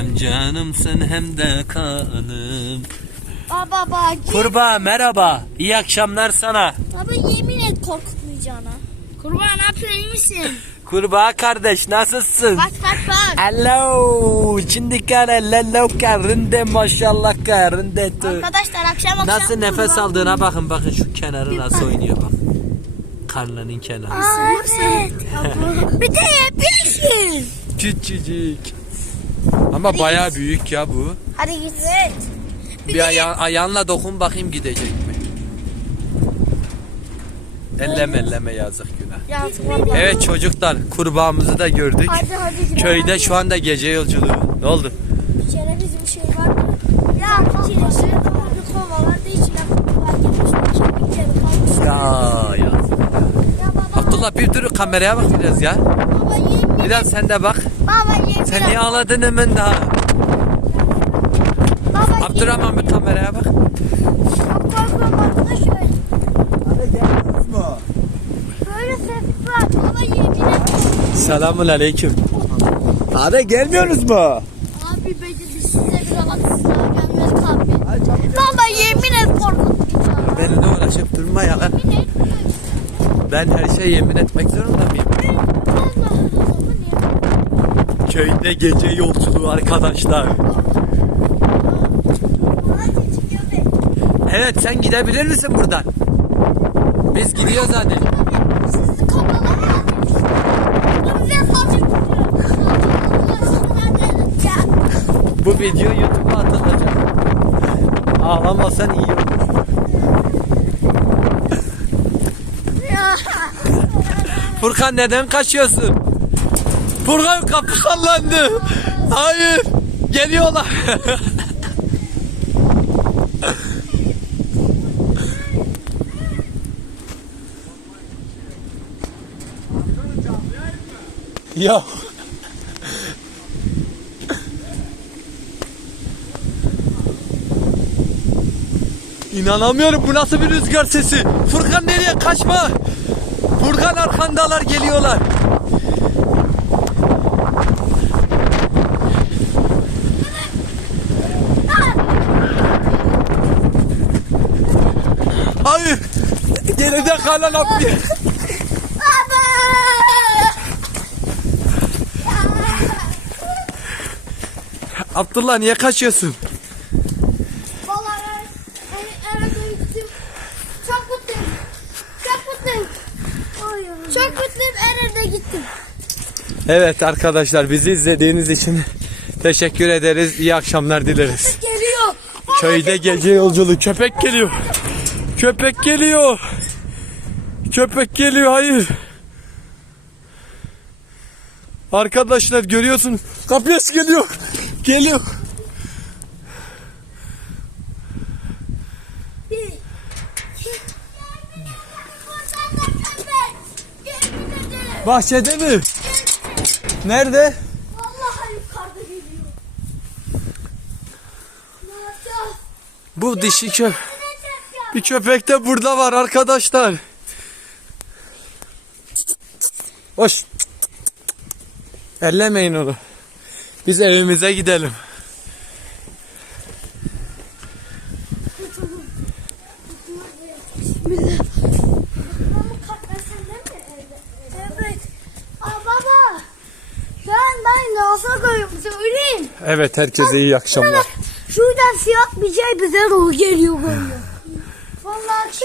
Hem canımsın hem de kanım. Aa baba git. Kurbağa merhaba. İyi akşamlar sana. Baba yemin et korkutmayacağına. Kurban ne yapıyorsun iyi misin? Kurbağa kardeş nasılsın? Bak bak bak. Hello. Şimdi kare lello karinde maşallah karinde tu. Arkadaşlar akşam akşam Nasıl nefes kurban- aldığına bakın bakın şu kenarı nasıl oynuyor bak. Karnının kenarı. Aa, evet. bir de yemişsin. Küçücük. Ama bayağı büyük ya bu. Hadi git. Evet. Bir aya- ayağınla dokun bakayım gidecek mi? Elleme elleme yazık günah. Yazık. Evet çocuklar kurbağamızı da gördük. Hadi hadi. Köyde şu anda gece yolculuğu. Ne oldu? Bir kere bizim şey vardı. Ya içine şey bir kova vardı. İçine kurbağa girmiş. Kemikleri kalmış. Ya ya. Ya. Abdullah bir dur kameraya bak biraz ya. Baba. Biraz sen de bak. Baba yemin. Sen niye ağladın hemen daha? Baba Abdurrahman bir kameraya bak. Çok korkuyorum bak da şöyle. Böyle ses var. Baba yemin et. Selamun aleyküm. Abi gelmiyoruz mu? Abi bence biz size bir daha gelmez abi. Baba yemin et korkutmayacağım. Benimle uğraşıp durma ya. Yemin et. Ben her şeye yemin etmek zorunda mıyım? Allah Allah. Köyde gece yolculuğu arkadaşlar. Evet sen gidebilir misin buradan? Biz gidiyoruz hadi. Bu video YouTube'a atılacak. Ağlamasan iyi olur. Furkan neden kaçıyorsun? Furkan kapı sallandı. Hayır. Geliyorlar. ya. İnanamıyorum bu nasıl bir rüzgar sesi. Furkan nereye kaçma. Furkan arkandalar geliyorlar. Hayır. Geride kalan Abdi. Abdullah niye kaçıyorsun? Vallahi eve gittim. Çok mutluyum. Çok mutluyum. Çok mutluyum. Eve gittim. Evet arkadaşlar bizi izlediğiniz için teşekkür ederiz. İyi akşamlar dileriz. Geliyor. Köyde gece yolculuğu. Köpek geliyor. Köpek geliyor. Köpek geliyor. Hayır. Arkadaşlar görüyorsun. Kapıyası geliyor. Geliyor. Bahçede mi? Nerede? Vallahi yukarıda geliyor. Bu dişi köp. Bir köpek de burada var arkadaşlar. Hoş. Ellemeyin onu. Biz evimize gidelim. Evet. Herkese iyi akşamlar. Şuradan siyah bir şey bize doğru geliyor görüyor. Vallahi